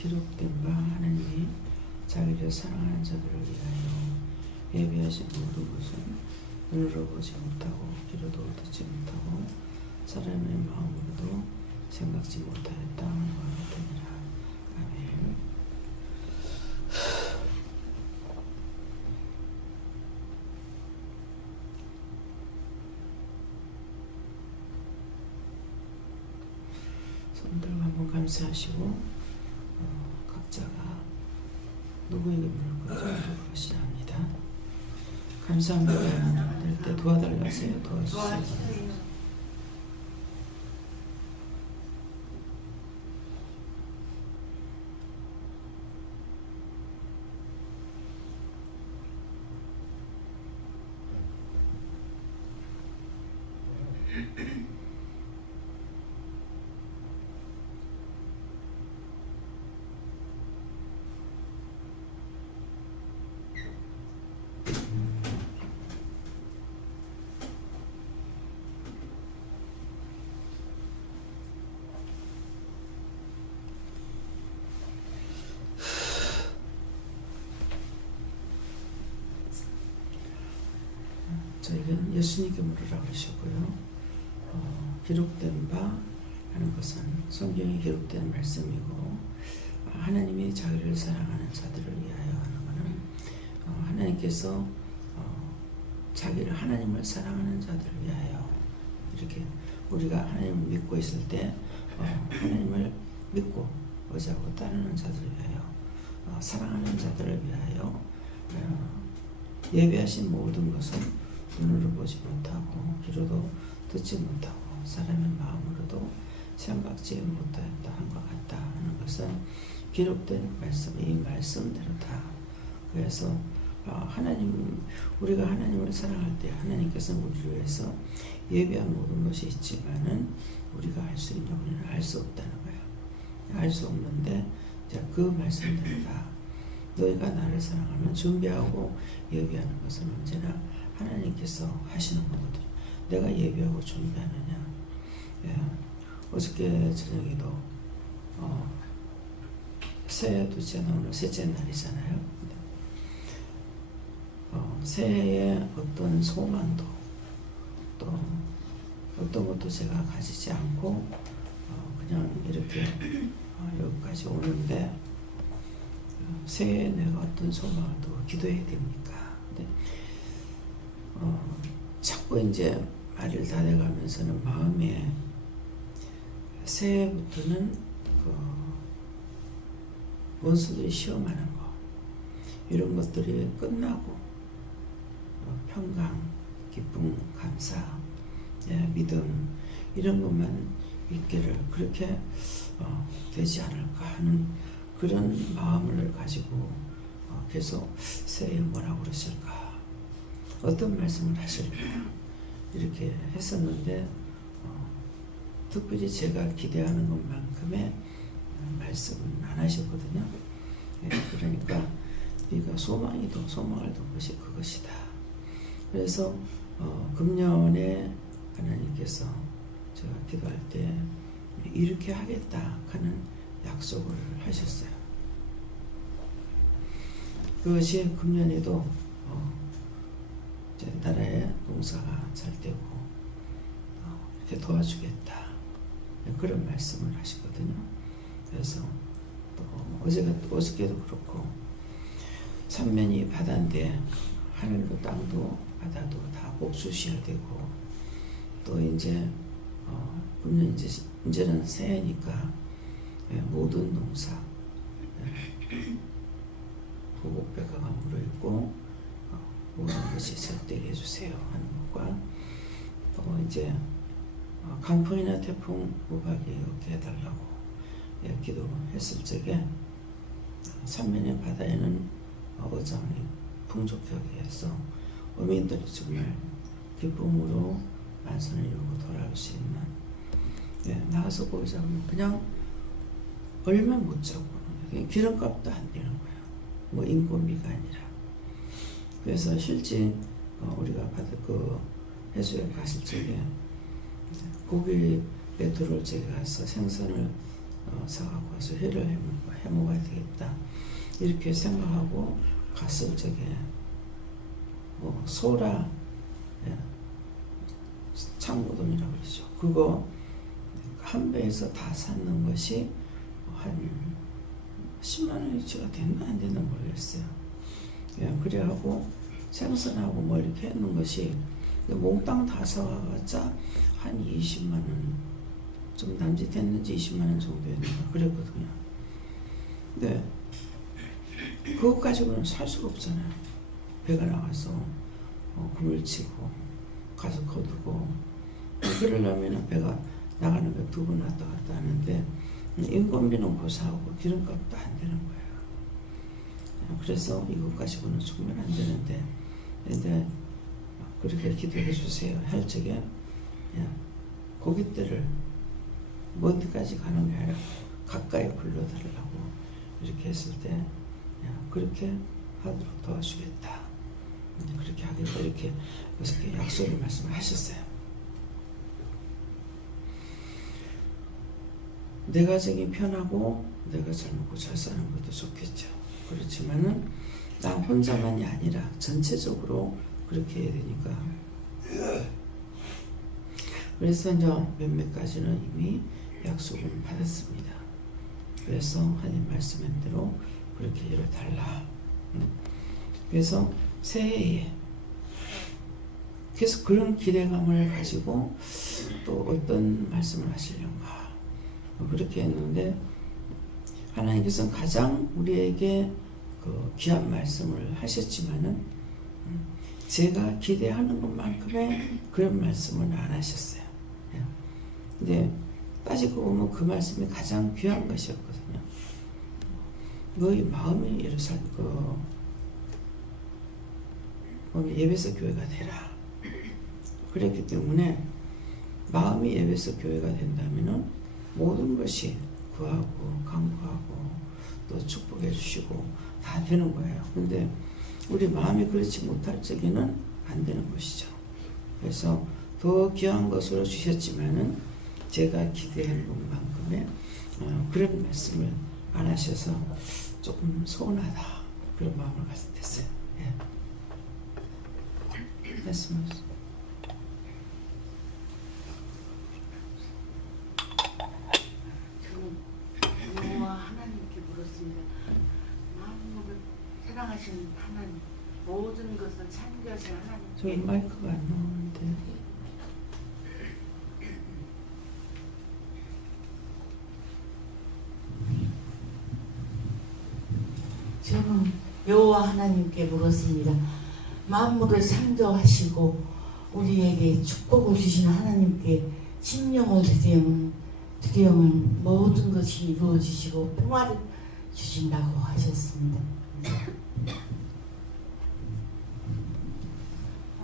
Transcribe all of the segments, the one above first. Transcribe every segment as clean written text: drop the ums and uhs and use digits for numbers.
기록된 바 하나님이 자기를 사랑하는 자들을 위하여 예비하신 모든 것은 눈으로 보지 못하고 귀로도 듣지 못하고 사람의 마음으로도 생각지 못하였다 하는 것 같으니라. 아멘. 손들고 한번 감사하시고 각자가 누구에게 물을 것인지 합니다. 감사합니다. 될 때 도와달라세요. 도와주세요. 저희는 예수님께 물으라고 그러셨고요. 기록된 바 하는 것은 성경에 기록된 말씀이고, 하나님이 자기를 사랑하는 자들을 위하여 하는 것은 하나님께서 자기를 하나님을 사랑하는 자들을 위하여, 이렇게 우리가 하나님을 믿고 있을 때 하나님을 믿고 의지하고 따르는 자들을 위하여, 사랑하는 자들을 위하여 예비하신 모든 것은 눈으로 보지 못하고 귀로도 듣지 못하고 사람의 마음으로도 생각지 못하였다 한 것 같다 하는 것은 기록된 말씀, 이 말씀대로다. 그래서 우리가 하나님을 사랑할 때 하나님께서는 우리를 위해서 예비한 모든 것이 있지만은 우리가 알 수 있는 우리는 알 수 없다는 거예요. 알 수 없는데 그 말씀대로다. 너희가 나를 사랑하면 준비하고 예비하는 것은 언제나 하나님께서 하시는 거거든요. 내가 예비하고 준비하느냐. 어저께 저녁에도 새해 둘째 날, 오늘 셋째 날이잖아요. 새해에 어떤 소망도 또 어떤 것도 제가 가지지 않고 그냥 이렇게 여기까지 오는데, 새해에 내가 어떤 소망을 또 기도해야 됩니까? 근데 자꾸 이제 말을 다 돼가면서는 마음에 새해부터는 원수들이 시험하는 거, 이런 것들이 끝나고 평강, 기쁨, 감사, 믿음, 이런 것만 있기를, 그렇게 되지 않을까 하는 그런 마음을 가지고 계속 새해에 뭐라고 그러실까, 어떤 말씀을 하실까 이렇게 했었는데, 특별히 제가 기대하는 것만큼의 말씀은 안 하셨거든요. 그러니까 네가 소망이도 소망을 둔 것이 그것이다. 그래서 금년에 하나님께서 제가 기도할 때 이렇게 하겠다 하는 약속을 하셨어요. 그것이 금년에도 제 나라의 농사가 잘 되고 이렇게 도와주겠다, 그런 말씀을 하시거든요. 그래서 또 어저께도 그렇고, 삼면이 바다인데 하늘도 땅도 바다도 다 옥수수여야 되고, 또 이제 금년 이제는 새해니까 모든 농사 보복백과가 물어있고 모든 것이 설되게 해주세요 하는 것과, 또 이제 강풍이나 태풍 우박이 없게 해달라고 기도했을 적에, 삼면의 바다에는 어장이 풍족하게 해서 어민들이 정말 기쁨으로 만선을 이루고 돌아올 수 있는, 나가서 고기 잡으면 그냥 얼마 못 잡고 기름값도 안 되는 거예요. 뭐 인건비가 아니라. 그래서 실제 우리가 해수에 갔을 적에 고기에 들어올 적에 가서 생선을 사갖고 와서 회를 해 먹어야 되겠다 이렇게 생각하고 갔을 적에 소라 창고돈이라고 그러죠. 그거 한 배에서 다 샀는 것이 한 10만 원어치가 됐나 안 됐나 모르겠어요. 그래하고 생선하고 뭐 이렇게 했는 것이 몽땅 다 사와봤자 한 20만 원, 좀 남짓했는지 20만 원 정도였는가 그랬거든요. 근데 그것 가지고는 살 수가 없잖아요. 배가 나가서 그물 치고 가서 거두고 그러려면 배가 나가는 거 2번 왔다 갔다 하는데 인건비는 고사하고 기름값도 안 되는 거예요. 그래서 이것 가지고는 정말 안 되는데 근데 그렇게 기도해 주세요 할 적에 고깃들을 먼 데까지 가는 게 아니라 가까이 불러달라고 이렇게 했을 때 그렇게 하도록 도와주겠다 그렇게 하겠다 이렇게 약속의 말씀을 하셨어요. 내 가정이 편하고 내가 잘 먹고 잘 사는 것도 좋겠죠. 그렇지만은 나 혼자만이 아니라 전체적으로 그렇게 해야 되니까 그래서 이제 몇몇 가지는 이미 약속을 받았습니다. 그래서 하나님 말씀대로 그렇게 일을 달라. 그래서 새해에 그래서 그런 기대감을 가지고 또 어떤 말씀을 하시려는가 그렇게 했는데 하나님께서는 가장 우리에게 그 귀한 말씀을 하셨지만은 제가 기대하는 것만큼의 그런 말씀은 안 하셨어요. 근데 따지고 보면 그 말씀이 가장 귀한 것이었거든요. 너희 마음이 예배소 교회가 되라. 그랬기 때문에 마음이 예배소 교회가 된다면은 모든 것이 구하고 간구하고 또 축복해 주시고 다 되는 거예요. 근데 우리 마음이 그렇지 못할 적에는 안 되는 것이죠. 그래서 더 귀한 것으로 주셨지만은 제가 기대한 것만큼의 그런 말씀을 안 하셔서 조금 서운하다 그런 마음을 갖게 됐어요. 말씀하세요. 저는 여호와 하나님께 물었습니다. 만물을 사랑하신 하나님, 모든 것을 창조하신 저 하나님께 마이크가 안 나오는데. 저는 여호와 하나님께 물었습니다. 만물을 창조하시고 우리에게 축복을 주신 하나님께 심령을 드리면 모든 것이 이루어지시고 평화를 주신다고 하셨습니다.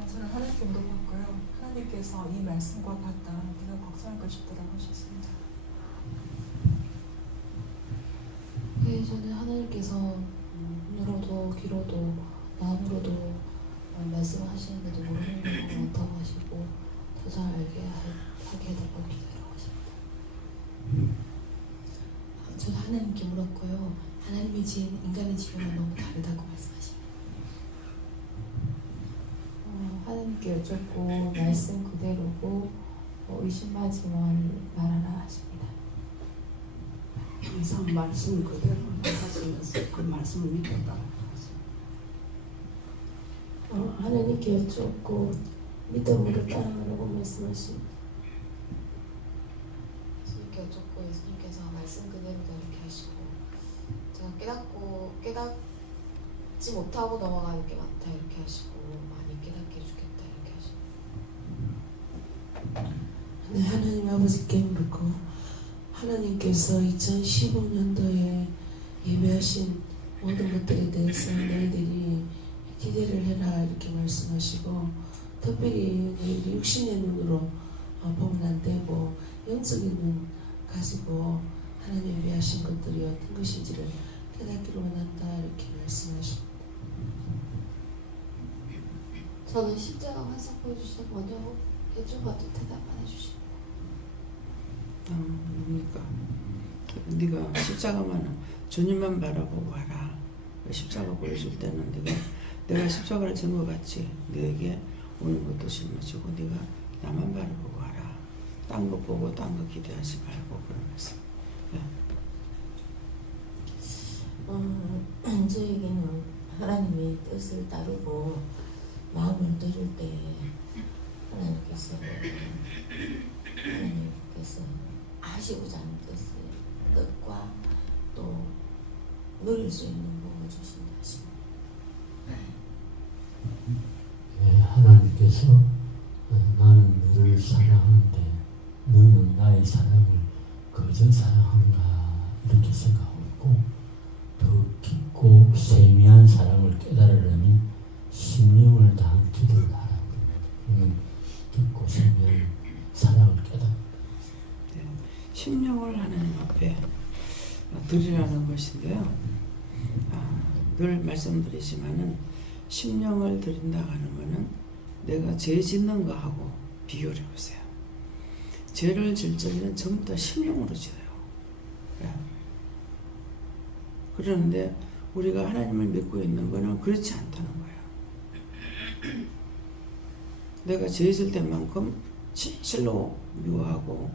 저는 하나님께 물어봤고요. 하나님께서 이 말씀과 같다. 네가 걱정할 것이 없다고 하셨습니다. 네, 저는 하나님께서 눈으로도 귀로도 마음으로도 말씀을 하시는데도 모르는 경우가 많다고 하시고 더 잘 알게 하게 해달라고 기도하라고 하십니다. 저도 하나님께 물었고요. 하나님이 지은 인간의 지경은 너무 다르다고 말씀하십니다. 하나님께 여쭙고 말씀 그대로고 의심하지만 말하라 하십니다. 항상 말씀 그대로 하시면서 그 말씀을 믿었다. 하나님께 여쭙고 믿음으로 따라가라고 말씀하십니다. 예수님께 여쭙고 예수님께서 말씀 그대로다 이렇게 하시고 제가 깨닫지 못하고 넘어가는 게 많다 이렇게 하시고 많이 깨닫게 해주겠다 이렇게 하시고 네, 하나님 아버지께 묻고 하나님께서 2015년도에 예배하신 모든 것들에 대해서 너희들이 기대를 해라 이렇게 말씀하시고 특별히 너희들이 육신의 눈으로 보면 안 되고 영적인 눈 가지고 하나님 예배하신 것들이 어떤 것인지를 깨닫기를 원한다 이렇게 말씀하십니다. 저는 십자가 환상 보여주시고 뭐냐고 여쭤봐도 대답 안 해주십니다. 뭡니까? 네가 십자가만 주님만 바라보고 와라. 십자가 보여줄 때는 내가 십자가를 진 것 같이 너에게 오는 것도 짊어지고 네가 나만 바라보고 와라. 딴 거 보고 딴 거 기대하지 말고 그런 말씀. 저에게는 하나님의 뜻을 따르고 마음을 들을 때 하나님께서 하시고자 하는 뜻과 또 누릴 수 있는 복을 주신다 하십니다. 하나님께서 나는 너를 사랑하는데 너는 나의 사랑을 거저 사랑하는가 이렇게 생각하고 있고, 더 깊고 세미한 사랑을 깨달으려면 심령을 다한 기도를 하라는 겁니다. 이는 깊고 세미한 사랑을 깨달아. 심령을 하나님 앞에 드리라는 것인데요. 늘 말씀드리지만은 심령을 드린다 하는 것은 내가 죄 짓는 거하고 비교를 해보세요. 죄를 질 적에는 전부 다 심령으로 지어요. 그러는데 우리가 하나님을 믿고 있는 것은 그렇지 않다는 거예요. 내가 죄 질 때만큼 진실로 미워하고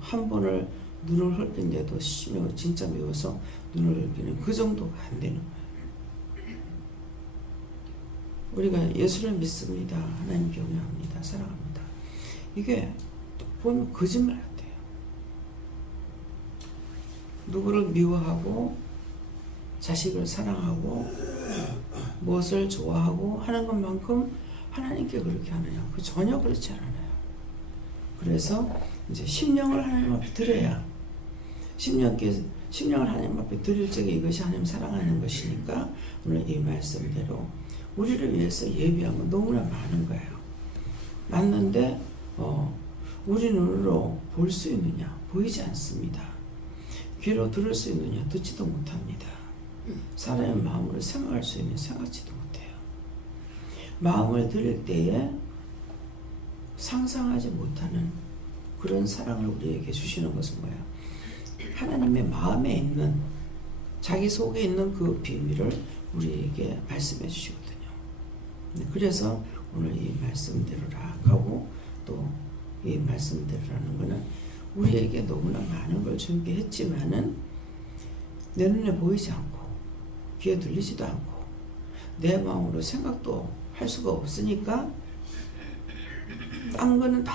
한 번을 눈을 흘긴데도 심령을 진짜 미워서 눈을 흘기는 그 정도가 안 되는 거예요. 우리가 예수를 믿습니다. 하나님 경외합니다. 사랑합니다. 이게 보면 거짓말 같아요. 누구를 미워하고 자식을 사랑하고 무엇을 좋아하고 하는 것만큼 하나님께 그렇게 하느냐? 그 전혀 그렇지 않아요. 그래서 이제 심령을 하나님 앞에 드려야 심령을 하나님 앞에 드릴 적에 이것이 하나님 사랑하는 것이니까 오늘 이 말씀대로 우리를 위해서 예비한 건 너무나 많은 거예요. 맞는데 우리 눈으로 볼 수 있느냐? 보이지 않습니다. 귀로 들을 수 있느냐? 듣지도 못합니다. 사람의 마음으로 생각할 수 있느냐? 생각지도 못해요. 마음을 드릴 때에 상상하지 못하는 그런 사랑을 우리에게 주시는 것은 뭐예요? 하나님의 마음에 있는 자기 속에 있는 그 비밀을 우리에게 말씀해 주시거든요. 그래서 오늘 이 말씀대로라 하고 또 이 말씀대로라는 것은 우리에게 너무나 많은 걸 준비했지만은 내 눈에 보이지 않고 귀에 들리지도 않고 내 마음으로 생각도 할 수가 없으니까 딴 거는 다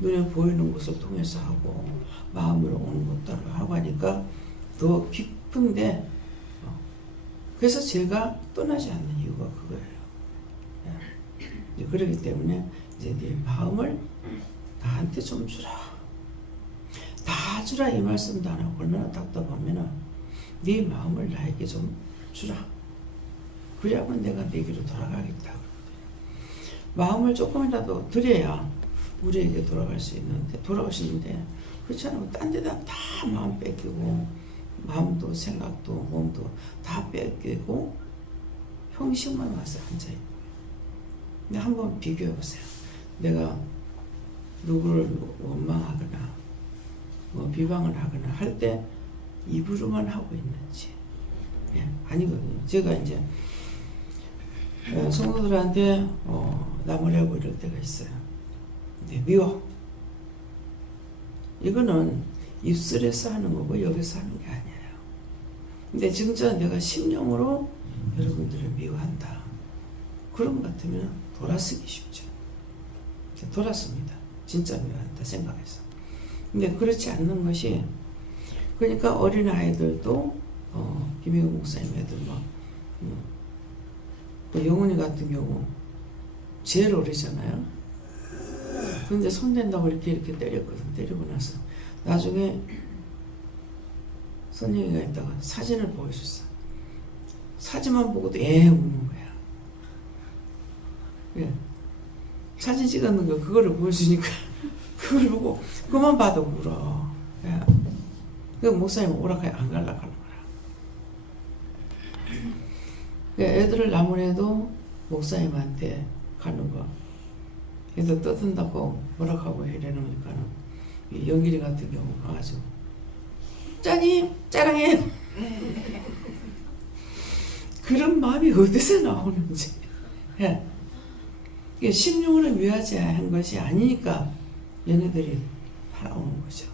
눈에 보이는 것을 통해서 하고 마음으로 오는 것도 하고 하니까 더 깊은데 그래서 제가 떠나지 않는 이유가 그거예요. 그렇기 때문에 이제 네 마음을 나한테 좀 주라. 다 주라 이 말씀도 안 하고 얼마나 답답하면은 네 마음을 나에게 좀 주라. 그래야만 내가 내게로 돌아가겠다. 마음을 조금이라도 드려야 우리에게 돌아갈 수 있는데 그렇지 않으면 딴 데다 다 마음 뺏기고 마음도 생각도 몸도 다 뺏기고 형식만 와서 앉아있고. 근데 한번 비교해보세요. 내가 누구를 원망하거나 비방을 하거나 할 때 입으로만 하고 있는지 아니거든요. 제가 이제 성도들한테 나무라고 이럴 때가 있어요. 미워. 이거는 입술에서 하는 거고 여기서 하는 게 아니에요. 근데 진짜 내가 심령으로 여러분들을 미워한다. 그런 것 같으면 돌아서기 쉽죠. 돌았습니다. 진짜 미워한다 생각해서. 근데 그렇지 않는 것이 그러니까 어린 아이들도 김혜국 목사님 애들 영훈이 같은 경우 제일 어리잖아요. 근데 손댄다고 이렇게 때렸거든. 때리고 나서 나중에 선영이가 있다가 사진을 보여줬어. 사진만 보고도 우는 거야. 사진 찍었는 거 그거를 보여주니까 그걸 보고 그만 봐도 울어. 그 목사님 오락하게 안 가려고 하는 거야. 애들을 아무래도 목사님한테 가는 거. 애들 떠든다고 뭐라고 해야 되니까는 영길이 같은 경우가 아주 목자님 짜랑해요. 그런 마음이 어디서 나오는지. 예. 16을 위하지 한 것이 아니니까 얘네들이 팔아오는 거죠.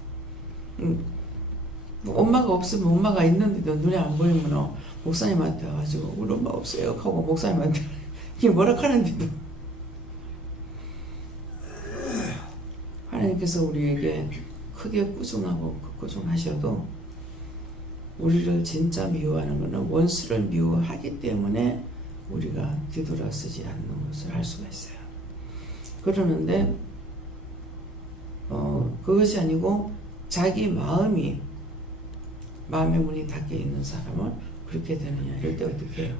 엄마가 없으면 엄마가 있는데도 눈에 안 보이면 목사님한테 와가지고 우리 엄마 없어요 하고 목사님한테 이게 뭐라 하는데도 하나님께서 우리에게 크게 꾸중하고 꾸중하셔도 우리를 진짜 미워하는 것은 원수를 미워하기 때문에 우리가 뒤돌아서지 않는 것을 알 수가 있어요. 그러는데 그것이 아니고 자기 마음의 문이 닫혀 있는 사람은 그렇게 되느냐 이럴 때 어떻게 해요?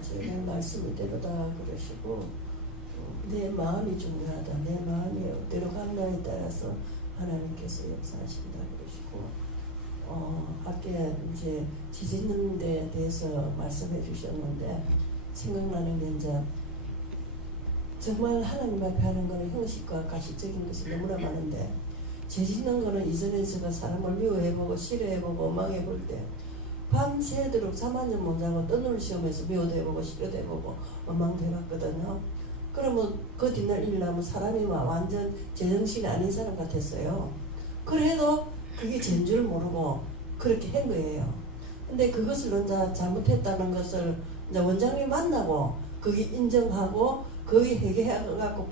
지금 말씀대로다 그러시고 내 마음이 중요하다. 내 마음이 어디로 가느냐에 따라서 하나님께서 역사하신다 그러시고 아까 이제 지짓는 데 대해서 말씀해 주셨는데 생각나는 게 이제 정말 하나님 앞에 하는 거는 형식과 가시적인 것이 너무나 많은데 지짓는 거는 이전에 제가 사람을 미워해보고 싫어해보고 원망해볼 때 밤새도록 잠 한 잠 못 자고 떠누를 시험에서 미워도 해보고 싫어도 해보고 원망도 해봤거든요. 그러면 그 뒷날 일어나면 사람이 막 완전 제정신이 아닌 사람 같았어요. 그래도 그게 죄인 줄 모르고 그렇게 한 거예요. 근데 그것을 이제 잘못했다는 것을 이제 원장님 만나고 그게 인정하고 거기 회개해갖고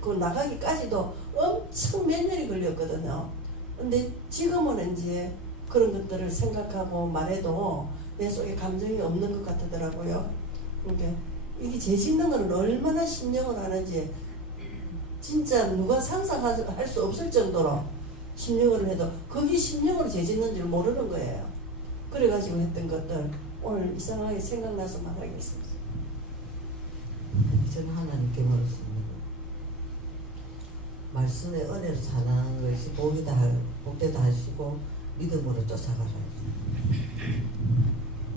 그 나가기까지도 엄청 몇 년이 걸렸거든요. 근데 지금은 이제 그런 것들을 생각하고 말해도 내 속에 감정이 없는 것 같더라고요. 그러니까 이게 죄 짓는 거는 얼마나 심령을 하는지 진짜 누가 상상할 수 없을 정도로 심령을 해도 그게 심령으로 죄 짓는 줄 모르는 거예요. 그래가지고 했던 것들 오늘 이상하게 생각나서 말하겠습니다. 저는 하나님께 물었습니다. 말씀의 은혜로 사는 것이 복되다 하시고 믿음으로 쫓아가라.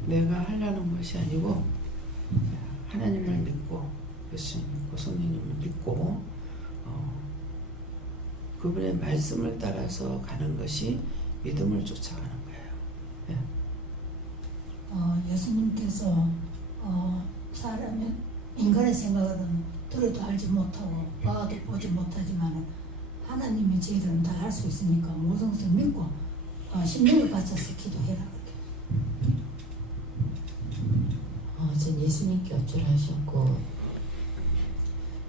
내가 하려는 것이 아니고 하나님을 믿고 예수님 믿고 성령님을 믿고 그분의 말씀을 따라서 가는 것이 믿음을 쫓아가는 거예요. 예. 예수님께서 사람의 인간의 생각은 들어도 알지 못하고 봐도 보지 못하지만 하나님의 지혜는 다 알 수 있으니까 모든 것을 믿고 심령을 바쳐서 기도해라. 전 예수님께 어쩌라하셨고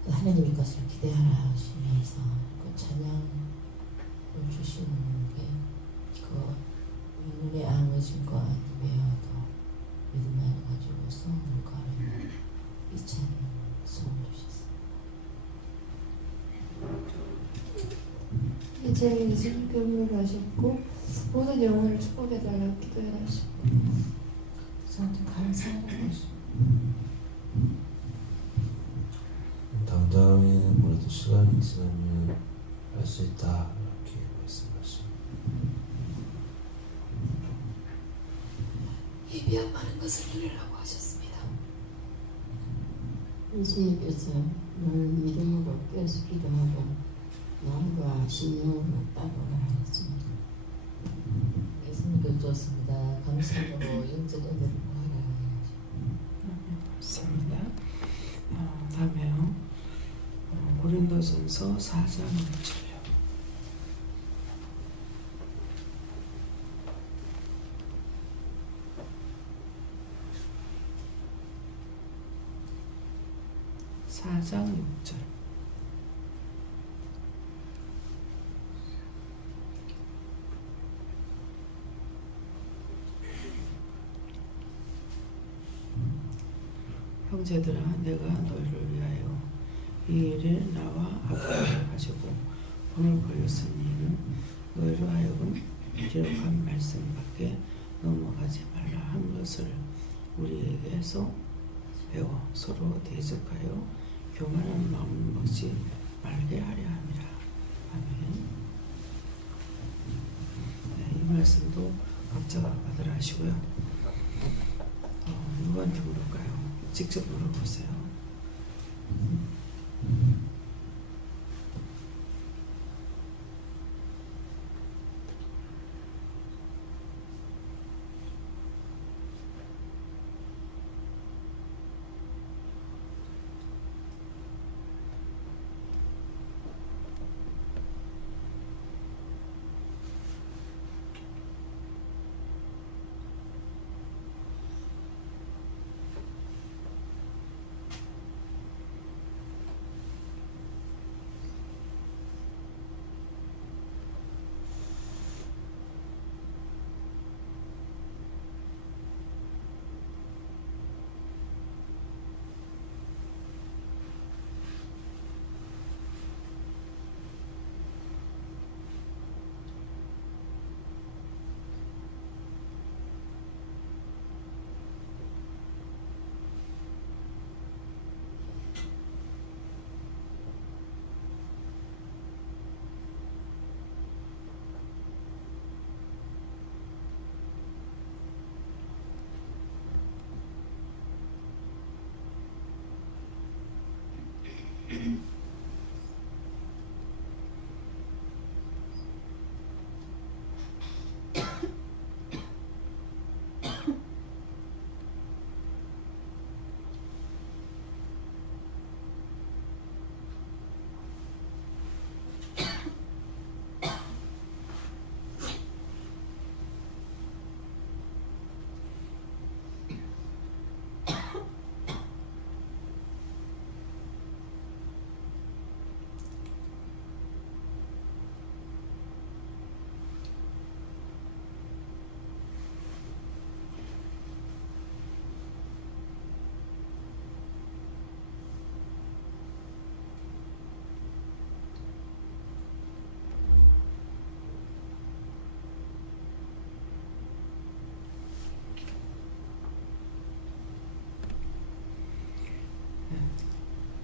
하나님의 것을 기대하라 하시면서 그 찬양을 주시는 게 그 눈에 앙어진과 아니면 믿음만 가지고 소원을 가르는 이 찬양 소원 주셨습니다. 이제 예수님께 물어하셨고 모든 영혼을 축복해달라고 기도하셨고 저한테 감사하고 있습니다. 당장에는 뭐라도 시간이 지나면 알 수 있다 이렇게 말씀하십니다. 예비한 많은 것을 누리라고 하셨습니다. 예수님께서 너를 믿음으로 깨어서 기도하고 마음과 심령으로 따르라 하였습니다. 예수님께 좋습니다. 감사함으로 영적 은혜를 구하라. 맞습니다. 다음에요. 고린도전서 4장 6절요. (4장 6절) 형제들아 내가 너희를 위하여 이 일에 나와 아버지를 가지고 오늘 걸렸으니 너희로 하여금 기록한 말씀밖에 넘어가지 말라 한 것을 우리에게서 배워 서로 대적하여 교만한 마음을 먹지 말게 하려 함이라. 아멘. 네, 이 말씀도 각자가 받으라 하시고요. 누구한테 물을까요? 직접 물어보세요.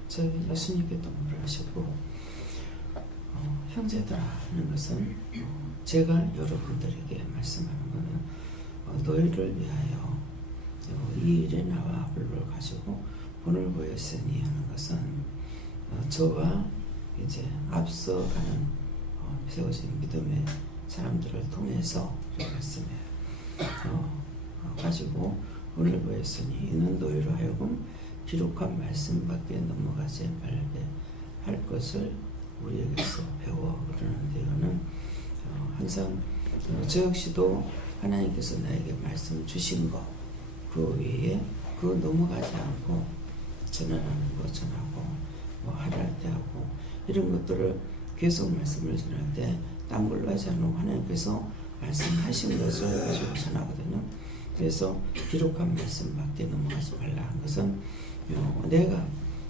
저희 예수님께 동물을 하시고 형제들아 하는 것은 제가 여러분들에게 말씀하는 것은 너희를 위하여 이 일에 나와 홀로 가지고 본을 보였으니 하는 것은 저와 이제 앞서가는 세워진 믿음의 사람들을 통해서 말씀해요. 가지고 본을 보였으니 이는 너희로 하여금 기록한 말씀밖에 넘어가지 말게 할 것을 우리에게서 배워 그러는데 이거는 항상 저 역시도 하나님께서 나에게 말씀 주신 거 그 외에 그 넘어가지 않고 전하는 거 전하고 뭐 하라 할 때 하고 이런 것들을 계속 말씀을 전할 때 딴 걸로 하지 않고 하나님께서 말씀하신 것을 가지고 전하거든요. 그래서 기록한 말씀밖에 넘어가지 말라 한 것은 내가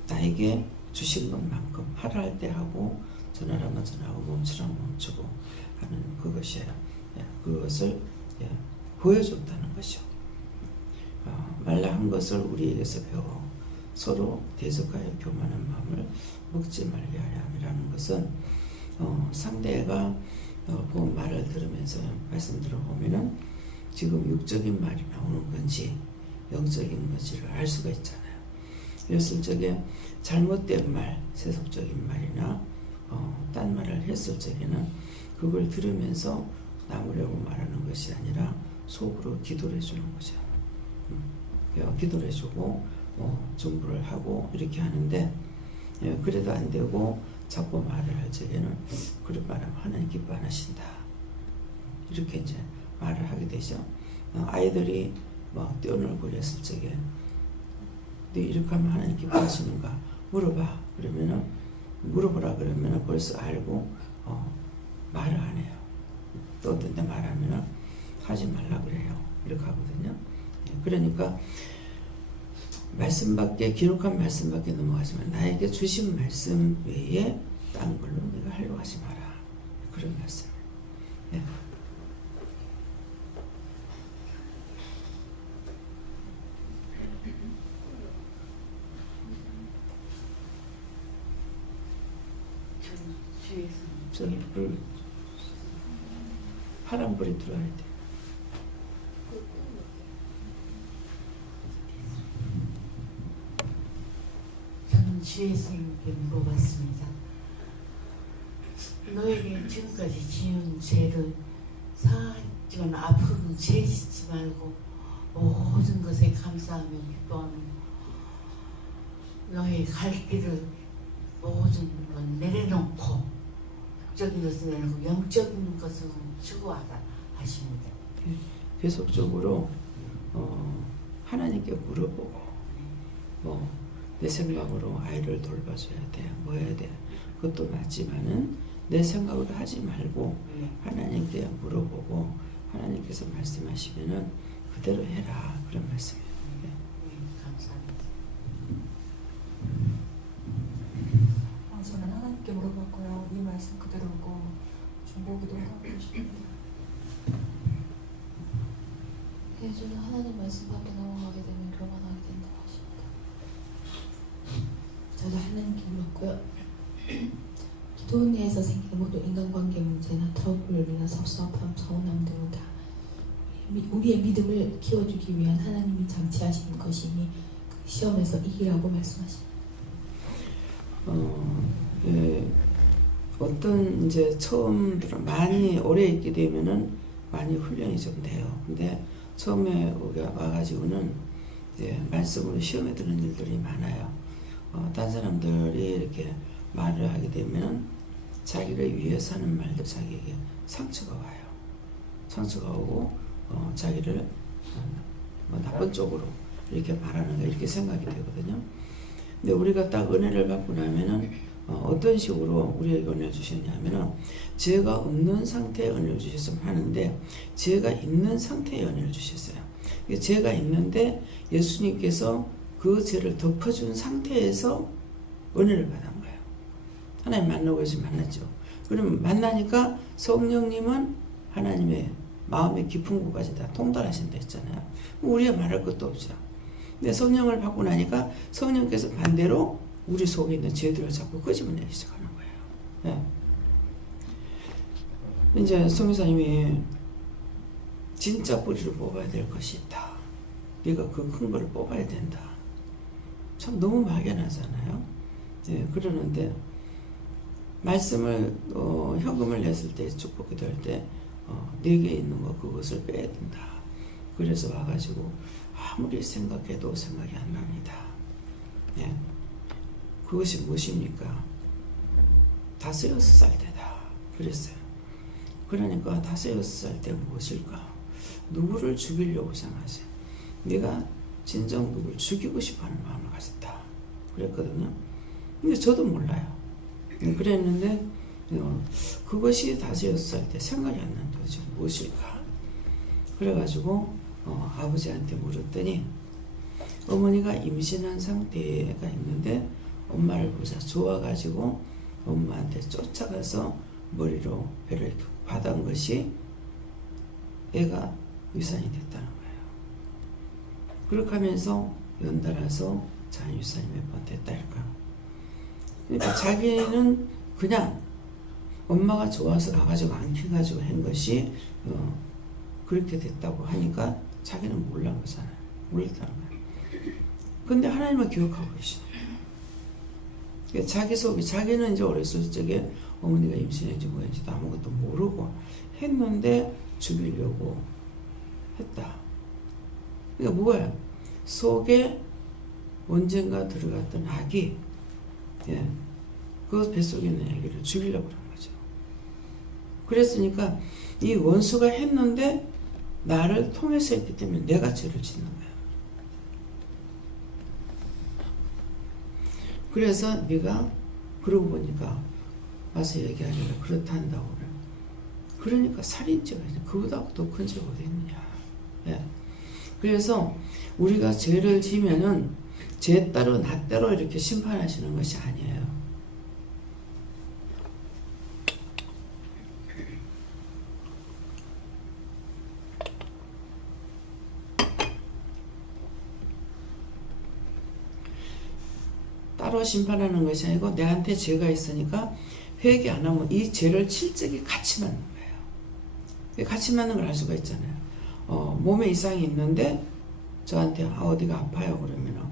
나에게 주신 것만큼 하라 할 때 하고 전하라면 전하고 멈추라면 멈추고 하는 그것이에요. 그것을 보여줬다는 것이요. 말라 한 것을 우리에게서 배워 서로 대적하여 교만한 마음을 먹지 말게 하려 함이라는 것은 상대가 본 말을 들으면서 말씀 들어보면은 지금 육적인 말이 나오는 건지 영적인 건지를 알 수가 있잖아요. 그랬을 적에 잘못된 말, 세속적인 말이나 딴 말을 했을 적에는 그걸 들으면서 나무려고 말하는 것이 아니라 속으로 기도를 해주는 거죠. 기도를 해주고 중보를 하고 이렇게 하는데 그래도 안 되고 자꾸 말을 할 적에는 그런 말하면 하나님 기뻐 안 하신다. 이렇게 이제 말을 하게 되죠. 아이들이 뛰어놀고 그랬을 적에 너 이렇게 하면 하나님 기뻐하시는가 물어봐. 그러면은 물어보라 그러면은 벌써 알고 말을 안 해요. 또 어떤 데 말하면은 하지 말라 그래요. 이렇게 하거든요. 그러니까 말씀밖에 기록한 말씀밖에 넘어가지만 나에게 주신 말씀 외에 딴 걸로 네가 하려고 하지 마라. 그런 말씀. 네. 저기 불 파란불이 들어와야 돼. 저는 주 예수님께 물어봤습니다. 너에게 지금까지 지은 죄를 사하지만 앞으로는 죄 짓지 말고 모든 것에 감사하며 기뻐하며 너의 갈 길을 모든 건 내려놓고 적인 것을 내놓고 영적인 것을 추구하라 하십니다. 계속적으로 하나님께 물어보고 내 생각으로 아이를 돌봐줘야 돼, 뭐 해야 돼, 그것도 맞지만은 내 생각으로 하지 말고 하나님께 물어보고 하나님께서 말씀하시면은 그대로 해라, 그런 말씀이에요. 감사합니다. 저는 하나님께 물어봤고요. 이 말씀 그대로고 중보기도 하고 싶습니다. 네, 저는 하나님 말씀 밖에 넘어가게 되면 교만하게 된다고 하십니다. 저도 하나님께 물었고요. 기도 내에서 생기는 모든 인간관계 문제나 트러블이나 섭섭함, 서운함 등은 다 우리의 믿음을 키워주기 위한 하나님이 장치하신 것이니 그 시험에서 이기라고 말씀하십니다. 어떤 이제 처음 많이 오래 있게 되면은 많이 훈련이 좀 돼요. 근데 처음에 우리가 와가지고는 이제 말씀으로 시험에 드는 일들이 많아요. 딴 사람들이 이렇게 말을 하게 되면은 자기를 위해서 하는 말도 자기에게 상처가 와요. 상처가 오고 자기를 나쁜 쪽으로 이렇게 말하는 거 이렇게 생각이 되거든요. 근데 우리가 딱 은혜를 받고 나면은 어떤 식으로 우리에게 은혜를 주셨냐면은 죄가 없는 상태에 은혜를 주셨으면 하는데 죄가 있는 상태에 은혜를 주셨어요. 죄가 있는데 예수님께서 그 죄를 덮어준 상태에서 은혜를 받은 거예요. 하나님 만나고 해서 만났죠. 그러면 만나니까 성령님은 하나님의 마음의 깊은 곳까지 다 통달하신다 했잖아요. 우리가 말할 것도 없죠. 근데 성령을 받고 나니까 성령께서 반대로 우리 속에 있는 죄들을 자꾸 끄집어내기 시작하는 거예요. 네. 이제 성교사님이 진짜 뿌리를 뽑아야 될 것이 있다. 네가 그 큰 거를 뽑아야 된다. 참 너무 막연하잖아요. 네, 그러는데 말씀을 현금을 냈을 때 축복 기도할 때 내게 있는 거 그것을 빼야 된다. 그래서 와가지고 아무리 생각해도 생각이 안 납니다. 예. 그것이 무엇입니까? 5-6살 때다. 그랬어요. 그러니까 5-6살 때 무엇일까? 누구를 죽이려고 생각하세요? 내가 진정 누구를 죽이고 싶어하는 마음을 가졌다. 그랬거든요. 근데 저도 몰라요. 그랬는데 그것이 5-6살 때 생각이 안 난다. 도대체 무엇일까? 그래가지고 아버지한테 물었더니 어머니가 임신한 상태가 있는데 엄마를 보자 좋아가지고 엄마한테 쫓아가서 머리로 배를 이렇게 받은 것이 애가 유산이 됐다는 거예요. 그렇게 하면서 연달아서 자연 유산이 몇 번 됐다 할까. 그러니까 자기는 그냥 엄마가 좋아서 가가지고 안켜가지고 한 것이 그렇게 됐다고 하니까 자기는 몰란 거잖아요. 몰랐다는 거예요. 근데 하나님은 기억하고 계셔. 자기 속에 자기는 이제 어렸을 적에 어머니가 임신했는지 뭐였는지도 아무것도 모르고 했는데 죽이려고 했다. 그러니까 뭐야? 속에 언젠가 들어갔던 악이 그 뱃속에 있는 아기를 죽이려고 그런 거죠. 그랬으니까 이 원수가 했는데 나를 통해서 했기 때문에 내가 죄를 짓는 거야. 그래서 네가 그러고 보니까 와서 얘기하기를 그렇다 한다고 그래. 그러니까 살인죄가 있냐. 그보다 더 큰 죄가 어디 있느냐. 예. 그래서 우리가 죄를 지면은 죄 따로 나 따로 이렇게 심판하시는 것이 아니에요. 따로 심판하는 것이 아니고 내한테 죄가 있으니까 회개 안 하면 이 죄를 실적이 같이 맞는 거예요. 같이 맞는 걸 알 수가 있잖아요. 몸에 이상이 있는데 저한테 어디가 아파요 그러면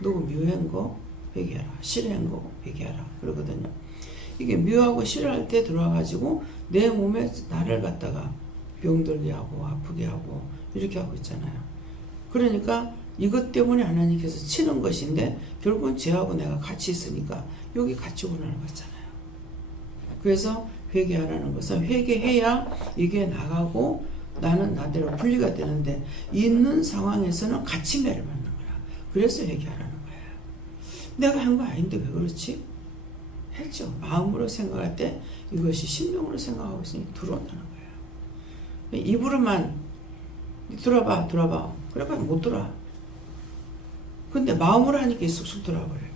누구 묘한 거 회개하라, 싫어한 거 회개하라 그러거든요. 이게 묘하고 싫어할 때 들어와가지고 내 몸에 나를 갖다가 병들게 하고 아프게 하고 이렇게 하고 있잖아요. 그러니까 이것 때문에 하나님께서 치는 것인데 결국은 죄하고 내가 같이 있으니까 여기 같이 오라는 거잖아요. 그래서 회개하라는 것은 회개해야 이게 나가고 나는 나대로 분리가 되는데 있는 상황에서는 같이 매를 받는 거야. 그래서 회개하라는 거예요. 내가 한 거 아닌데 왜 그렇지? 했죠. 마음으로 생각할 때 이것이 심령으로 생각하고 있으니 들어온다는 거예요. 입으로만 들어봐 그러니까 못 들어와. 근데 마음으로 하니까 쑥쑥 들어와 버려요.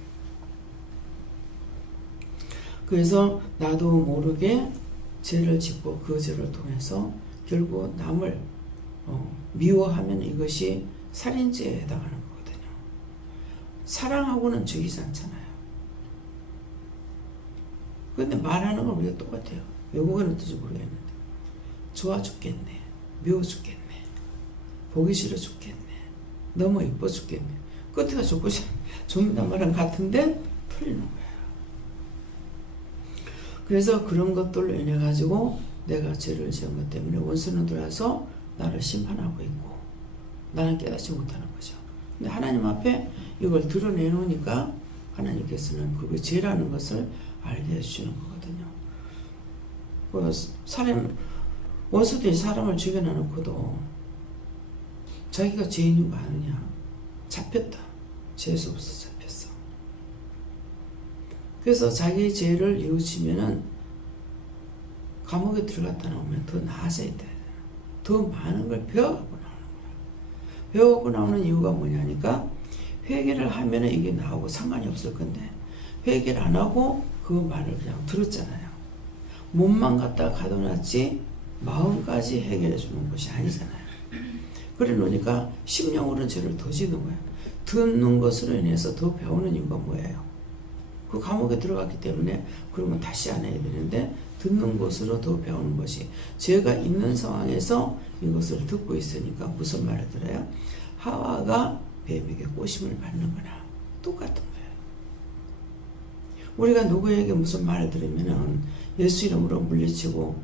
그래서 나도 모르게 죄를 짓고 그 죄를 통해서 결국 남을 미워하면 이것이 살인죄에 해당하는 거거든요. 사랑하고는 죽이지 않잖아요. 근데 말하는 건 우리가 똑같아요. 외국어는 어떤지 모르겠는데 좋아 죽겠네, 미워 죽겠네, 보기 싫어 죽겠네, 너무 이뻐 죽겠네. 끝에가 죽는단 말은 같은데 틀리는 거예요. 그래서 그런 것들로 인해 가지고 내가 죄를 지은 것 때문에 원수는 들어와서 나를 심판하고 있고 나는 깨닫지 못하는 거죠. 근데 하나님 앞에 이걸 드러내놓으니까 하나님께서는 그게 죄라는 것을 알게 해주시는 거거든요. 원수들이 사람을 죽여놓고도 자기가 죄인인 거 아느냐. 잡혔다. 죄수 없어 잡혔어. 그래서 자기 죄를 뉘우치면은 감옥에 들어갔다 나오면 더 나아져야 돼. 더 많은 걸 배워갖고 나오는 거야. 배워갖고 나오는 이유가 뭐냐니까 회개를 하면은 이게 나오고 상관이 없을 건데 회개를 안 하고 그 말을 그냥 들었잖아요. 몸만 갖다가 가둬놨지 마음까지 해결해 주는 것이 아니잖아요. 그래 놓으니까 심령으로는 죄를 더 짓는 거예요. 듣는 것으로 인해서 더 배우는 이유가 뭐예요? 그 감옥에 들어갔기 때문에 그러면 다시 안 해야 되는데 듣는 것으로 더 배우는 것이 죄가 있는 상황에서 이것을 듣고 있으니까 무슨 말을 들어요? 하와가 뱀에게 꼬심을 받는 거나 똑같은 거예요. 우리가 누구에게 무슨 말을 들으면은 예수 이름으로 물리치고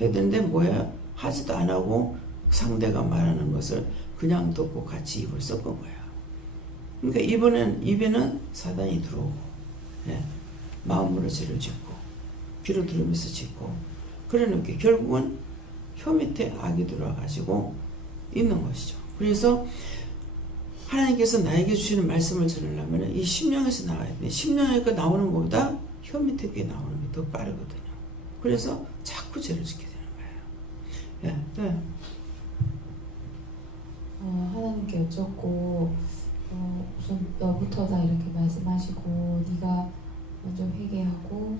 해야 되는데 뭐야? 하지도 안 하고 상대가 말하는 것을 그냥 듣고 같이 입을 섞은 거야. 그러니까 입에는 사단이 들어오고 마음으로 죄를 짓고 귀로 들으면서 짓고 그러는 게 결국은 혀 밑에 악이 들어와가지고 있는 것이죠. 그래서 하나님께서 나에게 주시는 말씀을 전하려면 이 심령에서 나와야 돼. 심령에서 나오는 것보다 혀 밑에 게 나오는 게 더 빠르거든요. 그래서 자꾸 죄를 짓게 되는 거예요. 네. 하나님께 여쭙고 우선 너부터다 이렇게 말씀하시고 네가 먼저 회개하고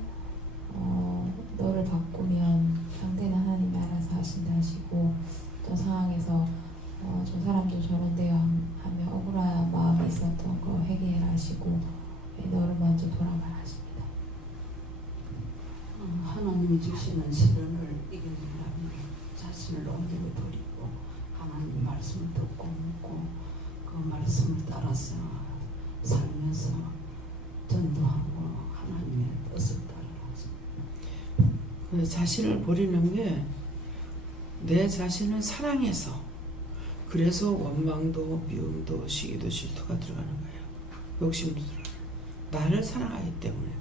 너를 바꾸면 상대는 하나님이 알아서 하신다 하시고 어떤 상황에서 저 사람도 저런데요 하며 억울한 마음이 있었던 거 회개해라 하시고 너를 먼저 돌아가라 하십니다. 하나님이 주시는 시련을 이겨내려면 자신을 온전히 버리고 하나님 말씀을 듣고 묻고 그 말씀을 따라서 살면서 전도하고 하나님의 뜻을 따라서 자신을 버리는 게 내 자신을 사랑해서 그래서 원망도 미움도 시기도 질투가 들어가는 거예요. 욕심도 들어가는 거예요. 나를 사랑하기 때문에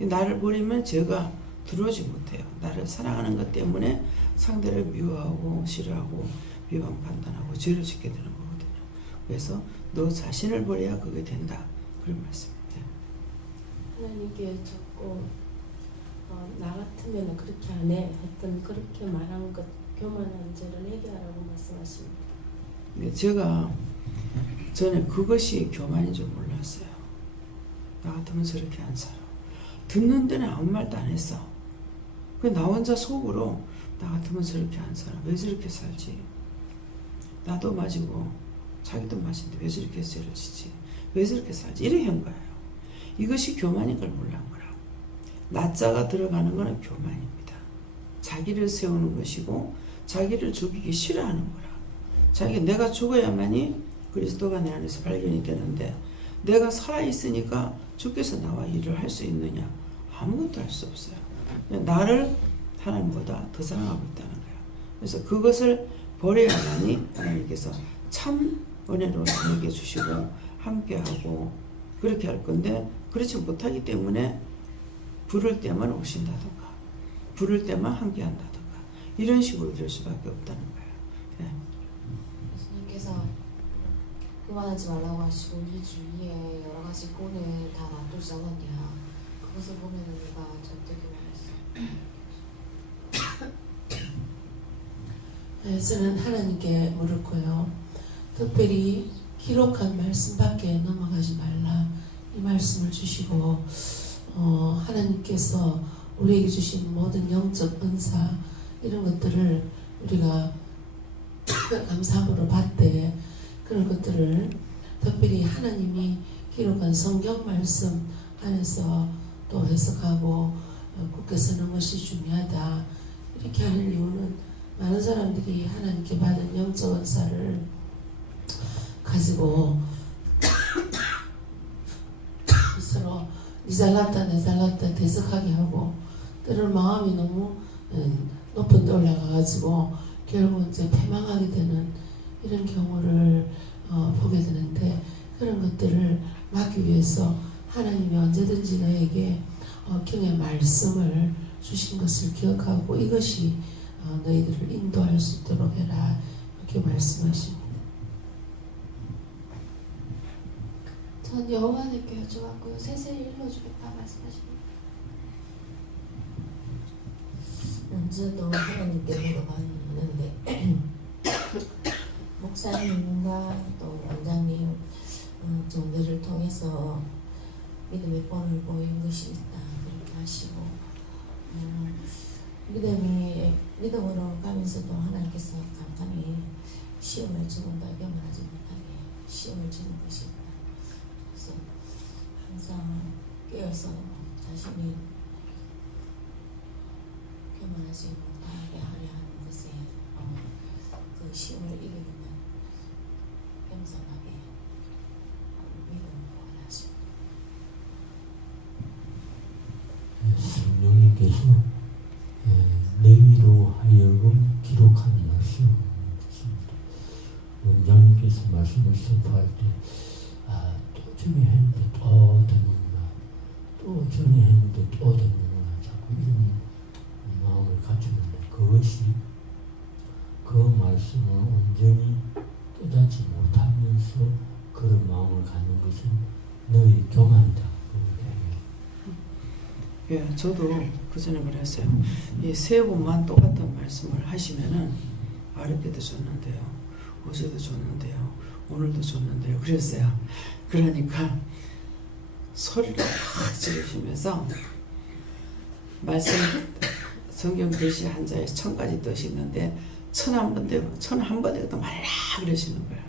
나를 버리면 제가 들어오지 못해요. 나를 사랑하는 것 때문에 상대를 미워하고 싫어하고 비방 판단하고 죄를 짓게 되는 거거든요. 그래서 너 자신을 버려야 그게 된다. 그런 말씀입니다. 하나님께 자꾸 나 같으면 그렇게 안 해 했던 그렇게 말한 것 교만한 죄를 회개하라고 말씀하십니다. 제가 전에 그것이 교만인 줄 몰랐어요. 나 같으면 저렇게 안 살아. 듣는 데는 아무 말도 안 했어. 나 혼자 속으로 나 같으면 저렇게 안 살아. 왜 저렇게 살지? 나도 맞이고 자기도 맞인데 왜 저렇게 죄를 지지? 왜 저렇게 살지? 이래 한 거예요. 이것이 교만인 걸 몰란 거라. 나자가 들어가는 것은 교만입니다. 자기를 세우는 것이고 자기를 죽이기 싫어하는 거라. 내가 죽어야만이 그리스도가 내 안에서 발견이 되는데 내가 살아있으니까 주께서 나와 일을 할 수 있느냐? 아무것도 할 수 없어요. 나를 하나님보다 더 사랑하고 있다는 거예요. 그래서 그것을 버려야만이 하나님께서 참 은혜로 내게 주시고 함께하고 그렇게 할 건데 그렇지 못하기 때문에 부를 때만 오신다든가 부를 때만 함께한다든가 이런 식으로 될 수밖에 없다는 거예요. 네. 예수님께서 교만하지 말라고 하시고 우리 주위에 여러 가지 꾼을 다 놔두지 않았냐. 그것을 보면 우리가 절대 교만했어. 저는 하나님께 물었고요. 특별히 기록한 말씀밖에 넘어가지 말라 이 말씀을 주시고 하나님께서 우리에게 주신 모든 영적 은사 이런 것들을 우리가 감사함으로 받되 그런 것들을 특별히 하나님이 기록한 성경 말씀 안에서 또 해석하고 굳게 서는 것이 중요하다 이렇게 하는 이유는 많은 사람들이 하나님께 받은 영적 은사를 가지고 서로 니 잘났다 내 잘났다 대적하게 하고 때로는 마음이 너무 높은 데 올라가가지고 결국 이제 패망하게 되는 이런 경우를 보게 되는데 그런 것들을 막기 위해서 하나님이 언제든지 너에게 경의 말씀을 주신 것을 기억하고 이것이 너희들을 인도할 수 있도록 해라 이렇게 말씀하십니다. 전 여호와님께 여쭤봤고요. 세세를 일러주겠다 말씀하십니다. 저도 하나님께 물어봤는데 목사님과 또 원장님 정도를 통해서 믿음의 본을 보인 것이 있다 그렇게 하시고 믿음으로 가면서도 하나님께서 간간히 시험을 주면 더 교만하지 못하게 시험을 주는 것이 있다. 그래서 항상 깨어서 자신이 교만하지 못하게 하려 하는 것에 그 시험을 이기려면 겸손하게 믿음을 원하십니다. 성령님께서 내위로 하여금 기록한 말씀 원장님께서 말씀을 선포할 때 또 전에 했는데 또 듣는구나 또 전에 했는데 또 듣는구나 자꾸 이런 마음을 갖추는데 그것이 그 말씀을 온전히 깨닫지 못하면서 그런 마음을 갖는 것은 너희 교만이다. 예, 저도 그 전에 그랬어요. 이 세 번만 똑같은 말씀을 하시면은 어렵게도 줬는데요, 어제도 줬는데요, 오늘도 줬는데요, 그랬어요. 그러니까 소리를 확 지르시면서 말씀 성경 글씨 한자에 1000가지 뜻이 있는데 1001번 되고 1001번 되고 또 말해라 그러시는 거예요.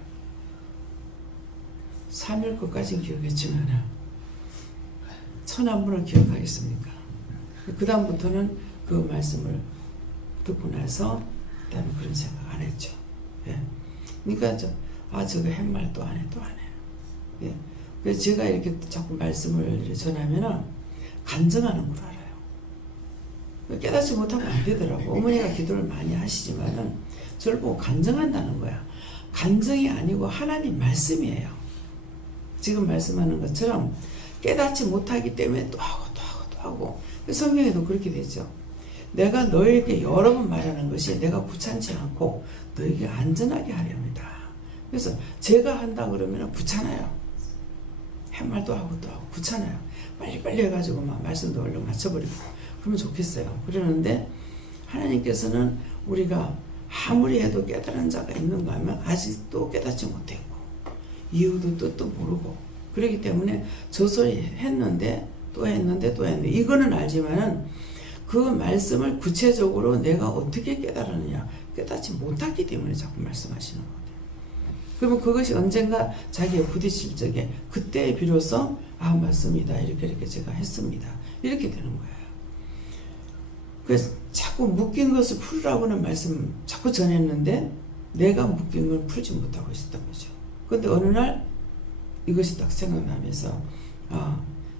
3일 것까지는 기억했지만 1001번을 기억하겠습니까? 그 다음부터는 그 말씀을 듣고 나서 그 다음에 그런 생각 안 했죠. 예. 그러니까 저거 햇말 또 안 해, 또 안 해요. 예. 그래서 제가 이렇게 자꾸 말씀을 전하면은 간증하는 걸 알아요. 깨닫지 못하면 안 되더라고. 어머니가 기도를 많이 하시지만은 저를 보고 간증한다는 거야. 간증이 아니고 하나님 말씀이에요. 지금 말씀하는 것처럼 깨닫지 못하기 때문에 또 하고 또 하고 또 하고. 성경에도 그렇게 되죠. 내가 너에게 여러 번 말하는 것이 내가 귀찮지 않고 너에게 안전하게 하렵니다. 그래서 제가 한다 그러면 귀찮아요. 할 말도 하고 또 하고 귀찮아요. 빨리빨리 해가지고 막 말씀도 얼른 맞춰버리고 그러면 좋겠어요. 그러는데 하나님께서는 우리가 아무리 해도 깨달은 자가 있는가 하면 아직도 깨닫지 못했고 이유도 뜻도 모르고 그렇기 때문에 저 소리 했는데 또 했는데 또 했는데 이거는 알지만은 그 말씀을 구체적으로 내가 어떻게 깨달았느냐 깨닫지 못하기 때문에 자꾸 말씀하시는 거예요. 그러면 그것이 언젠가 자기의 부딪힐 적에 그때 비로소 아 맞습니다 이렇게 제가 했습니다 이렇게 되는 거예요. 그래서 자꾸 묶인 것을 풀으라고는 말씀 자꾸 전했는데 내가 묶인 걸 풀지 못하고 있었던 거죠. 근데 어느 날 이것이 딱 생각나면서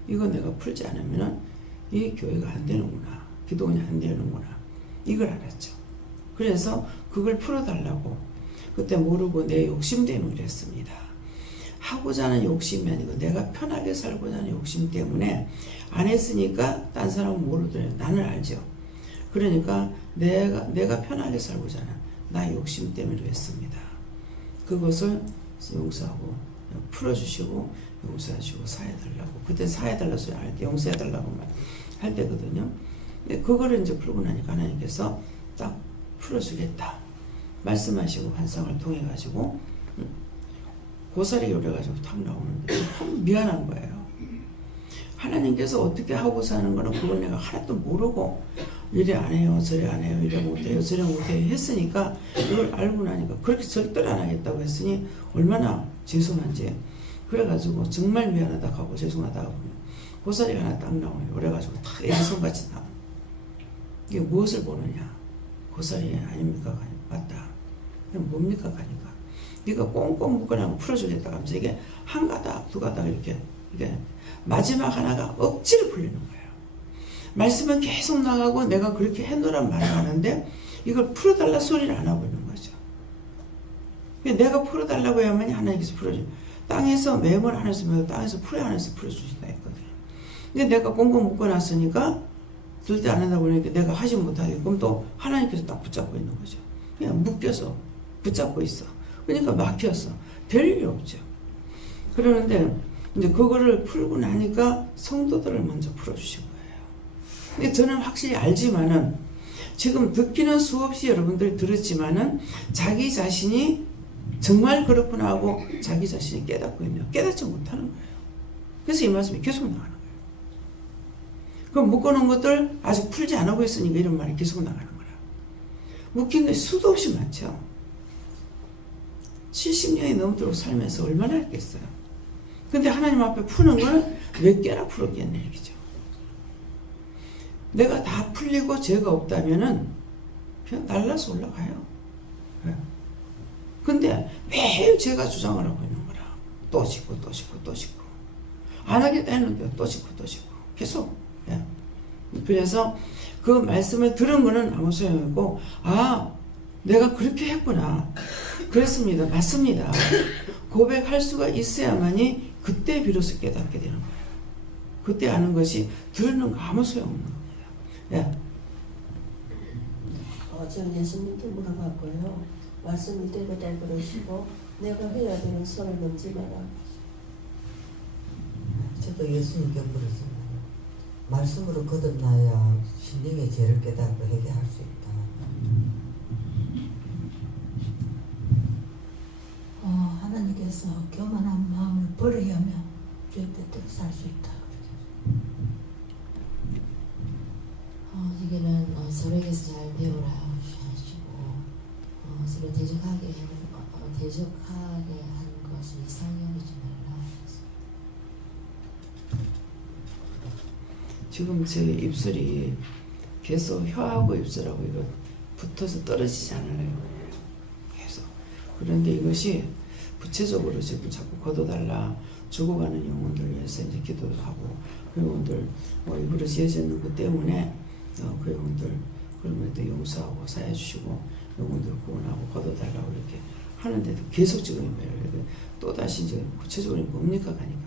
이거 내가 풀지 않으면 이 교회가 안 되는구나. 기도원이 안 되는구나. 이걸 알았죠. 그래서 그걸 풀어달라고 그때 모르고 내 욕심 때문에 그랬습니다. 하고자 하는 욕심이 아니고 내가 편하게 살고자 하는 욕심 때문에 안 했으니까 딴 사람은 모르더래요. 나는 알죠. 그러니까 내가 편하게 살고자 하는 나의 욕심 때문에 했습니다. 그것을 용서하고 풀어주시고 용서해주시고 사해달라고 그때 사해달라고 소리 할 때 용서해달라고 할 때거든요. 근데 그거를 이제 풀고 나니까 하나님께서 딱 풀어주겠다 말씀하시고 환상을 통해 가지고 고사리 요래가지고 탁 나오는데 참 미안한 거예요. 하나님께서 어떻게 하고 사는 거는 그걸 내가 하나도 모르고 이래 안 해요 저래 안 해요 이래 못해요 저래 못해요 했으니까 이걸 알고 나니까 그렇게 절대로 안 하겠다고 했으니 얼마나 죄송한지 그래가지고 정말 미안하다 하고 죄송하다 하고 고사리가 하나 딱 나오네요. 그래가지고 다 애기손같이 나오네. 이게 무엇을 보느냐 고사리 아닙니까? 맞다. 그럼 뭡니까? 가니까 네가 꽁꽁 묶어놔면 풀어주겠다 하면서 이게 한 가닥 두 가닥 이렇게 마지막 하나가 억지로 풀리는 거예요. 말씀은 계속 나가고 내가 그렇게 해놓으란 말을 하는데 이걸 풀어달라 소리를 안 하고 있는 거죠. 내가 풀어달라고 하면 하나님께서 풀어줘요. 땅에서 매번 하나님께서 매번 땅에서 풀어야 하나님께서 풀어주신다 했거든요. 근데 내가 꽁꽁 묶어놨으니까 절대 안 한다고 그러니까 내가 하지 못하게 그럼 또 하나님께서 딱 붙잡고 있는 거죠. 그냥 묶여서 붙잡고 있어. 그러니까 막혔어. 별일이 없죠. 그러는데 이제 그거를 풀고 나니까 성도들을 먼저 풀어주신 거예요. 근데 저는 확실히 알지만은 지금 듣기는 수없이 여러분들이 들었지만은 자기 자신이 정말 그렇구나 하고 자기 자신이 깨닫고 있냐 깨닫지 못하는 거예요. 그래서 이 말씀이 계속 나가는 거예요. 그럼 묶어놓은 것들 아직 풀지 안 하고 있으니까 이런 말이 계속 나가는 거라. 묶인 것이 수도 없이 많죠. 70년이 넘도록 살면서 얼마나 했겠어요. 근데 하나님 앞에 푸는 걸 몇 개나 풀었겠네 얘기죠. 내가 다 풀리고 죄가 없다면은 그냥 날라서 올라가요. 근데 매일 죄가 주장을 하고 있는 거라. 또 짓고 또 짓고 또 짓고 안 하겠다 했는데 또 짓고 또 짓고 계속. 그래서 그 말씀을 들은 거는 아무 소용이고 내가 그렇게 했구나. 그렇습니다. 맞습니다. 고백할 수가 있어야만이 그때 비로소 깨닫게 되는 거예요. 그때 아는 것이 들는 거 아무 소용없는 겁니다. 전 예수님께 물어봤고요. 말씀 이대로다 그러시고 내가 해야 되는 선을 넘지 마라. 저도 예수님께 물었습니다. 말씀으로 거듭나야 심령의 죄를 깨닫고 회개할 수 있다. 하나님께서 교만한 마음을 버려야며 주의 뜻대로 살 수 있다. 이게는 서로에게서 잘 배우라 하시고 서로 대적하게 하는 것을 이상히 여기지 말라 하셨습니다. 지금 제 입술이 계속 혀하고 입술하고 이거 붙어서 떨어지지 않아요. 계속. 그런데 이것이 구체적으로 지금 자꾸 걷어달라 죽어가는 영혼들 위해서 이제 기도를 하고 그 영혼들 입으로 지어지는 것 때문에 그 영혼들 그러면 또 용서하고 사해주시고 영혼들 구원하고 걷어달라고 이렇게 하는데도 계속 지금 또 다시 이제 구체적으로 뭡니까 가니까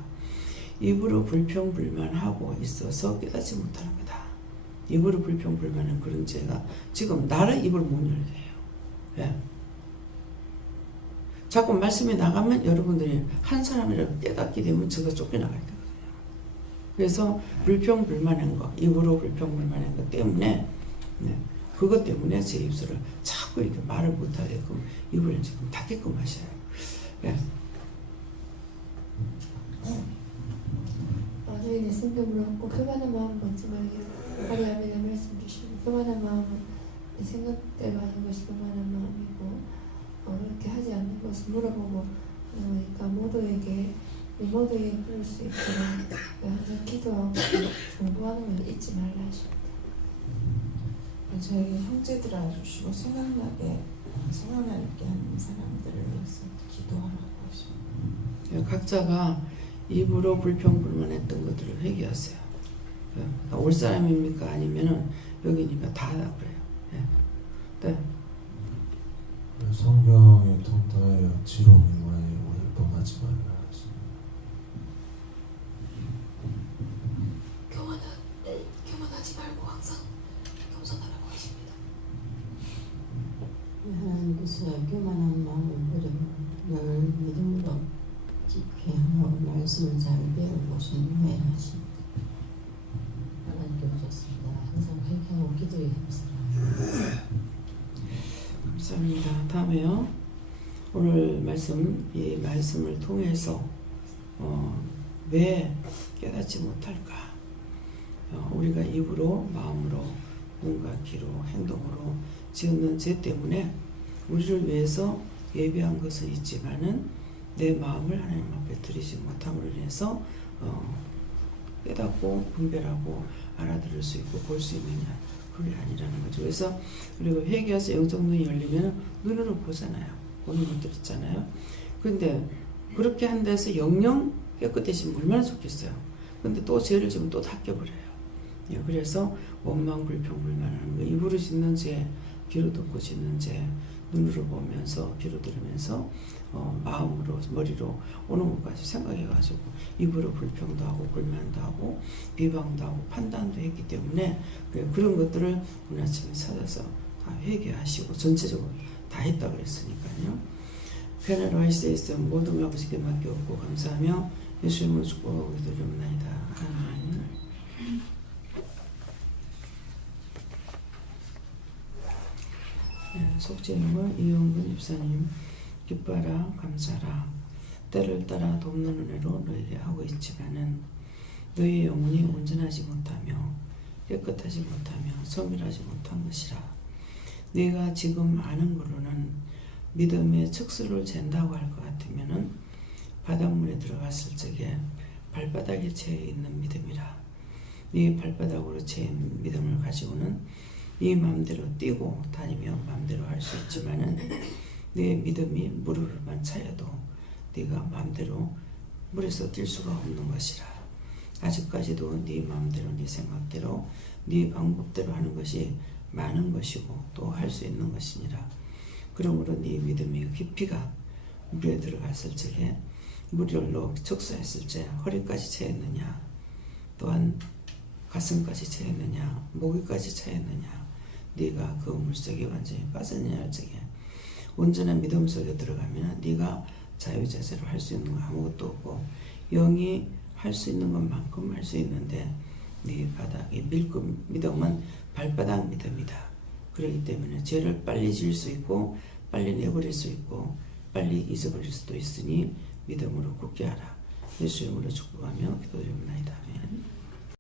입으로 불평불만하고 있어서 깨닫지 못하는 거다. 입으로 불평불만한 그런 죄가 지금 나를 입을 못 열게요. 예. 자꾸 말씀이 나가면 여러분들이 한 사람이라도 깨닫게 되면 저가 쫓겨나가야 되거든요. 그래서 불평불만한 거, 입으로 불평불만한 것 때문에 그것 때문에 제 입술을 자꾸 이렇게 말을 못하게끔 입을 지금 닫게끔 하셔요. 예. 저희 예수님께 물었고 교만한 마음 갖지 말기를 우리 아버지가 말씀 주시고 교만한 마음은 내 생각대로 하는 것이 교만한 마음이고 그렇게 하지 않는 것을 물어보고 그러니까 모두에게 그럴 수 있도록 항상 기도하고 공부하는 걸 잊지 말라 하십니다. 저희 형제들 알아주시고 생각나게 하는 사람들을 위해서 기도하라고 하십니다. 각자가 입으로 불평불만했던 것들을 회개하세요. 올 사람입니까? 아니면은 여기니까 다다 그래요. 네. 성경에 통달하여 지롱이와의 오늘 범하지 말라 하십니다. 교만하지 말고 항상 겸손하라고 하십니다. 하나님께서 교만한 마음을 버리고 늘 믿음으로 지키게 하고 말씀을 잘 배우고 순종해야 하십니다. 하나님께 오셨습니다. 항상 회개하고 기도해 보세요. 감사합니다. 다음에요. 오늘 이 말씀을 통해서 왜 깨닫지 못할까? 우리가 입으로, 마음으로, 눈과 귀로, 행동으로 지었는 죄 때문에 우리를 위해서 예비한 것은 있지만은 내 마음을 하나님 앞에 드리지 못함으로 인해서 깨닫고 분별하고 알아들을 수 있고 볼 수 있느냐, 그게 아니라는 거죠. 그래서 우리가 회개해서 영적 눈이 열리면 눈으로 보잖아요. 보는 것들 있잖아요. 근데 그렇게 한 데서 영영 깨끗해지면 얼마나 좋겠어요. 근데 또 죄를 지면 또 닦여버려요. 그래서 원망, 불평, 불만하는 거, 입으로 짓는 죄, 귀로 듣고 짓는 죄, 눈으로 보면서, 귀로 들으면서, 마음으로, 머리로 오는 것까지 생각해가지고 입으로 불평도 하고 불만도 하고 비방도 하고 판단도 했기 때문에 그런 것들을 오늘 아침에 찾아서 다 회개하시고 전체적으로 다 했다 그랬으니까요. 편애로 하실 수 있어 모든 아버지께 맡겨오고 감사하며 예수의 이름으로 축복하고 기도드립니다. 아멘. 속죄임을 이용근 집사님, 기뻐라 감사라. 때를 따라 돕는 은혜로 너에게 하고 있지만은 너의 영혼이 온전하지 못하며 깨끗하지 못하며 성실하지 못한 것이라. 네가 지금 아는 걸로는 믿음의 척수를 잰다고 할 것 같으면은 바닷물에 들어갔을 적에 발바닥에 채여 있는 믿음이라. 네 발바닥으로 채인 믿음을 가지고는 네 마음대로 뛰고 다니며 마음대로 할 수 있지만은 네 믿음이 무릎만 차여도 네가 마음대로 물에서 뛸 수가 없는 것이라. 아직까지도 네 마음대로 네 생각대로 네 방법대로 하는 것이 많은 것이고 또 할 수 있는 것이니라. 그러므로 네 믿음이 깊이가 물에 들어갔을 적에 물로 적수했을 때 허리까지 채였느냐, 또한 가슴까지 채였느냐, 목에까지 채였느냐, 네가 그 물속에 완전히 빠졌느냐 할 적에 온전한 믿음 속에 들어가면 네가 자유자재로 할 수 있는 건 아무것도 없고 영이 할 수 있는 것만큼 할 수 있는데 네 바닥이 믿음은 발바닥 믿음이다. 그렇기 때문에 죄를 빨리 지을 수 있고 빨리 내버릴 수 있고 빨리 잊어버릴 수도 있으니 믿음으로 굳게 하라. 예수 이름으로 축복하며 기도드립니다. 아멘.